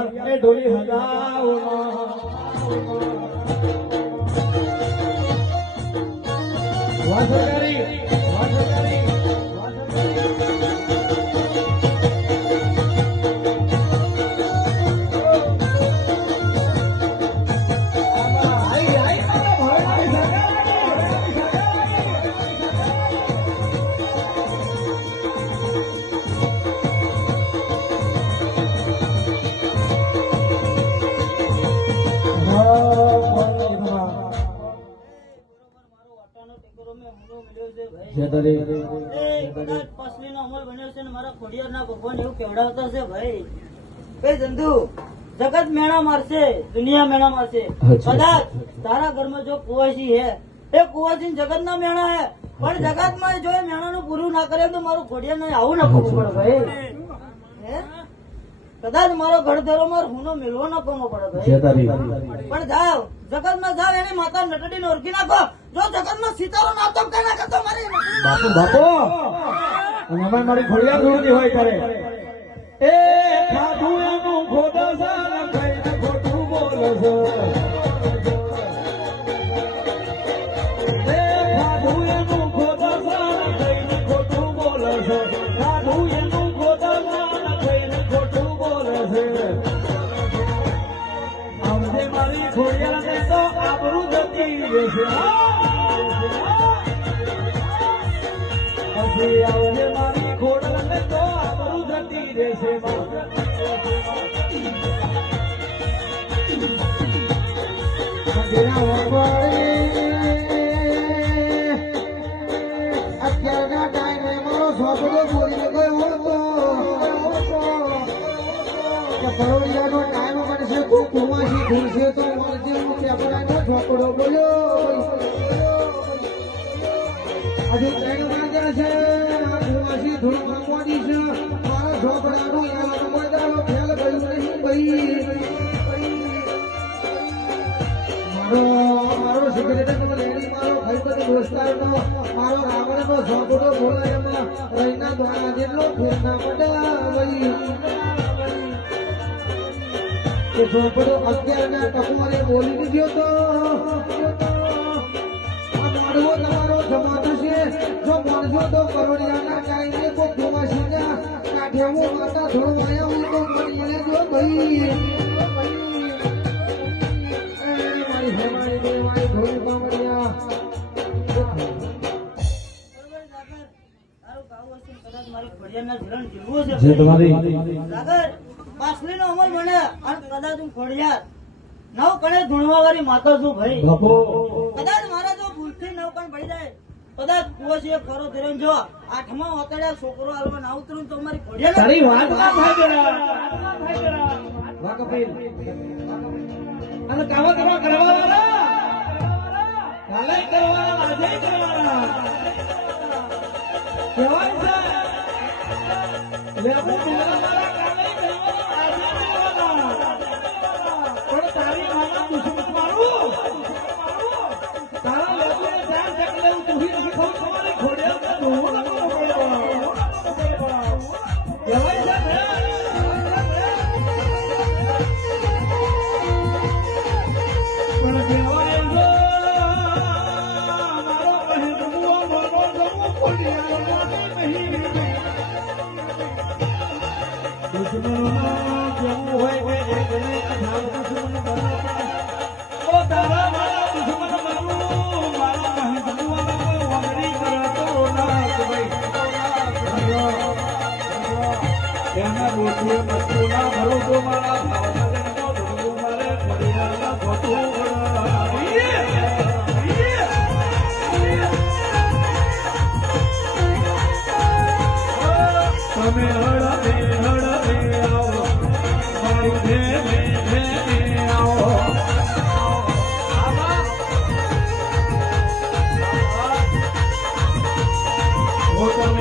ખોડિયા એ ડોલી હલાવો વાસરકારી વાસરકારી જગત મેણા મારશે, દુનિયા મેણા મારશે. કદાચ તારા ઘરમાં જો કુવાસી હે, એ કુવાસી જગત ના મેણા હે, પણ જગત માં જો મેણા નું પૂરું ના કરે તો મારું ખોડિયા ને આવું ના કરવું પડે ભાઈ. કદાચ મારો ઘરધરો મારો હુનો મેળવો ના કરવો પડે ભાઈ. પણ જાવ જગત માં જાવ એની માતા નટડી ને ઓળખી નાખો. જો જગત માં સિતારો નાતો કઈ ના કરતો મારી બાપુ બાપુ અને અમારે મારી ખોડિયા ધૂળની હોય કરે એ ખાધું એનું ખોટા સારા ખાઈને ખોટું બોલે છે. એ ખાધું એનું ખોટા સારા ખાઈને ખોટું બોલે છે. ખાધું એનું ખોટા સારા ખાઈને ખોટું બોલે છે. આમજે મારી ખોડિયાને તો આબરૂ જતી રહેશે. પછી આવજે મારી ખોડિયાને તો આબરૂ જતી રહેશે. અત્યારના ટાઈમે મારો છોકરો બોલી ગયો હતો કે બરોડિયાનો ટાઈમ બનશે તો કુવાસી ધૂળશે તો મળશે. હું પેપરાનો છોકરો બોલ્યો હજુ 3 વાગ્યા છે. આ કુવાસી ધૂળ કામવાની છે. મારા છોકરાનું યાર મજાનો ફેલ ગયું નહીં ભાઈ. મારો સિગરેટ લેડી મારો ભાઈબંધ દોસ્તારનો મારો રાવણનો છોકરો બોલે એમાં રહીના દ્વારા જેટલો ફેર ના પડે ભાઈ. એ છોકરો 11ના ટકોરે બોલી દીધો તો આ મારવો તમારો જમાતો છે. જો મારજો તો કરોડિયાના ટાઈમે કોઈ કુવાસીના કાઢે હું માતા ધોળવાયા હું તો મળી લેજો ભાઈ. જે તમારી પાસલીનો અમલ બને અને કદાચ હું ખોડિયાર નવ કણે ધૂણવા વાળી માતા છું ભાઈ. બાપુ કદાચ મારા જો ભૂલથી નવ કણ પડી જાય, કદાચ કુવાસી એક ખરો ધીરે જો 8મા ઓતડ્યા છોકરો હાલવા ના ઉતરું તો મારી ખોડિયાર તારી વાત ના થાય જરા વાહ કપિલ અને કાવા કરવાના કાલે કરવાના આજે કરવાના કેવાય છે. એટલે આપણે મારા કાલે કરવાના આજે કરવાના. પણ તારી માના દુશ્મન મારું તારા લોકોને ધ્યાન રાખી લેવું તું નથી ખબર તમારી ખોડિયાર ધોવું ના કરવો પડે કેવાય છે. પણ કેવાય છે મારો બહેનવો મારો જમો ખોડિયાર નહીં. દુશ્મનોના જેવું હોય કે એકને અઢાર દુશ્મન બને તો તારા મારા દુશ્મન બનવું મારા બહેનવાનો વગડી કરતો ના ભાઈ. એના બોટીએ મસ્તો ના ભરો તો મારા